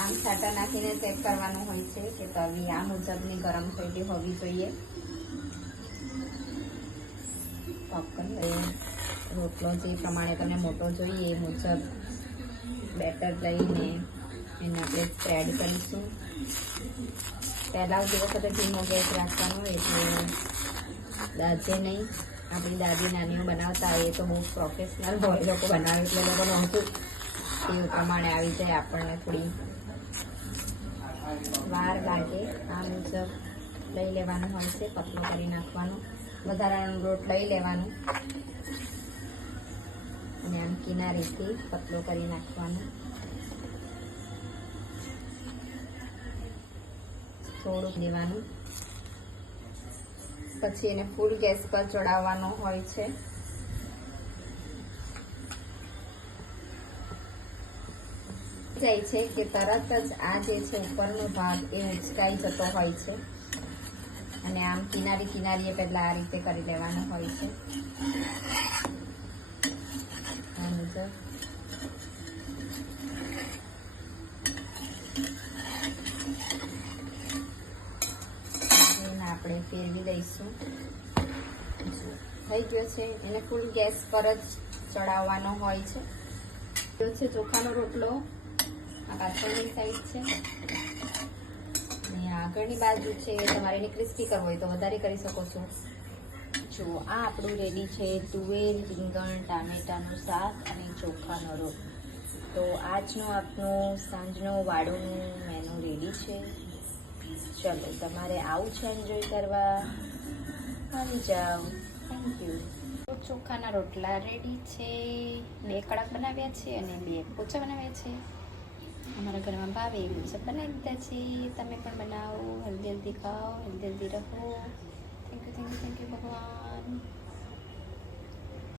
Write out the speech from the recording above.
આમ છાંટા નાખીને ચેક કરવાનું હોય છે કે તવી આ મુજબની ગરમ થયેલી હોવી જોઈએ. રોટલો જે પ્રમાણે તમને મોટો જોઈએ એ મુજબ બેટર લઈને એને આપણે સ્પ્રેડ કરીશું. પહેલાં જે વખતે ધીમો ગેસ રાખવાનો એટલે દાજે નહીં. આપણી દાદી નાનીઓ બનાવતા એ તો બહુ પ્રોફેશનલ હોય, લોકો બનાવે એટલે લોકો નહોતું એ પ્રમાણે આવી જાય આપણને થોડી વાર લાગે. આ મુજબ લઈ લેવાનું હોય છે, પતલો કરી નાખવાનું. વધારાનો લોટ લઈ લેવાનું. અને આમ કિનારીથી પતલો કરી નાખવાનું. થોડુંક લેવાનું. પછી એને ફૂલ ગેસ પર ચડાવવાનો હોય છે. જાય છે કે તરત જ આ જે છે ઉપરનો ભાગ એ ઉચકાઈ જતો હોય છે. અને આમ કિનારી કિનારીએ પહેલા આ રીતે કરી લેવાનું હોય છે. આ આપણે ફેરવી લઈશું. થઈ ગયો છે. એને ફૂલ ગેસ પર જ ચડાવવાનો હોય છે. છે ચોખાનો રોટલો પાછળની સાઈડ છે. અને આગળની બાજુ છે, તમારે એને ક્રિસ્પી કરવો હોય તો વધારે કરી શકો છો. જો આ આપણું રેડી છે, તુવેર, રીંગણ, ટામેટાનું શાક અને ચોખાનો રોટ. તો આજનો આપનો, સાંજનો વાડોનું મેનુ રેડી છે. ચલો, તમારે આવું છે એન્જોય કરવા. આવી જાઓ. થેન્ક યુ ચોખાના રોટલા રેડી છે. બે કડક બનાવ્યા છે અને બે પોચા બનાવ્યા છે. અમારા ઘરમાં ભાવે એ છે. બનાવી દીધા તમે પણ બનાવો હેલ્ધી હેલ્ધી ખાઓ હેલ્ધી હેલ્ધી રહો. Thank you thank you thank you ભગવાન.